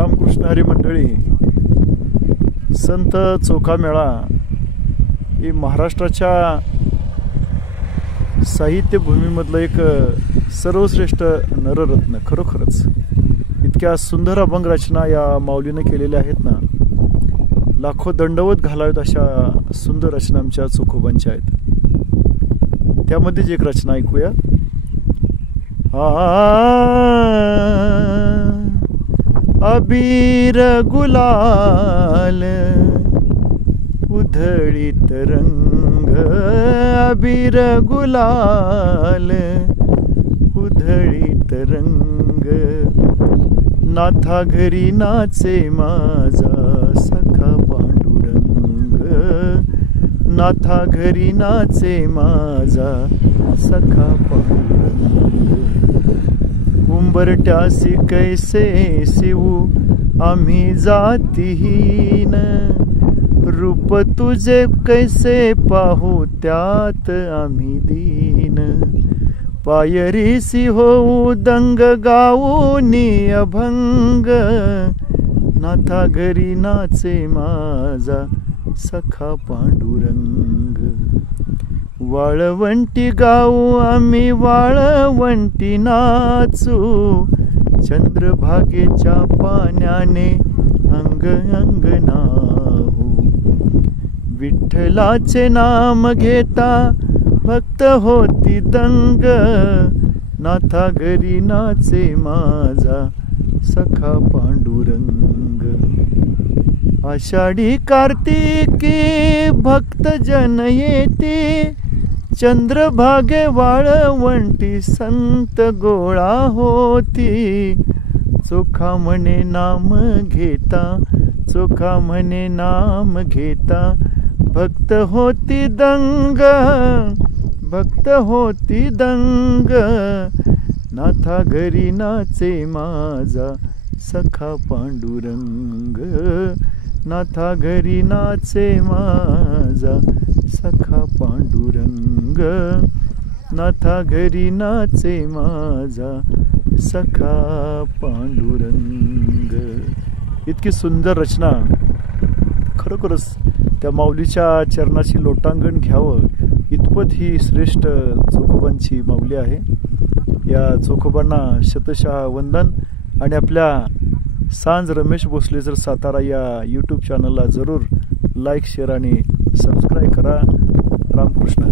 रामकृष्ण हरी मंडळी, संत चोखा मेळा ही महाराष्ट्राच्या साहित्यभूमीमधलं एक सर्वश्रेष्ठ नररत्न. खरोखरच इतक्या सुंदर अभंग रचना या माऊलीने केलेल्या आहेत ना, लाखो दंडवत घालावेत अशा सुंदर रचना आमच्या चोखोबांच्या आहेत. त्यामध्येच एक रचना ऐकूया. अबीर गुलाल उधळीत रंग, अबीर गुलाल उधळीत रंग, नाथा घरी नाचे माझा सखा पांडुरंग, नाथा घरी नाचे माझा सखा पांडुरंग. उंबरट्यासी कैसे शिवू आम्ही जातीहीन, रूप तुझे कैसे पाहू त्यात आम्ही दीन. पायरीसी होऊ दंग गाऊनी अभंग, नाथा घरी नाचे माझा सखा पांडुरंग. वाळवंटी गाऊ आम्ही वाळवंटी नाचू, चंद्रभागेच्या पाण्याने अंग अंग नाहू. विठ्ठलाचे नाम घेता भक्त होती दंग, नाथा घरी नाचे माझा सखा पांडुरंग. आषाढी कार्तिकी भक्त जन येते, चंद्रभागे वाळवंटी संत गोळा होती. चोखा म्हणे नाम घेता, चोखा म्हणे नाम घेता, भक्त होती दंग, भक्त होती दंग, नाथा घरी नाचे माझा सखा पांडुरंग, नाथा घरी नाचे माझा सखा पांडुरंग, नाथा घरी नाचे माझा सखा पांडुरंग. इतकी सुंदर रचना. खरोखरच त्या माऊलीच्या चरणाची लोटांगण घ्यावं इतपत ही श्रेष्ठ चोखोबांची माऊली आहे. या चोखोबांना शतशः वंदन. आणि आपल्या सांज रमेश भोसलेसर सातारा या यूट्यूब चॅनलला जरूर लाईक, शेअर आणि सबस्क्राईब करा. रामकृष्ण.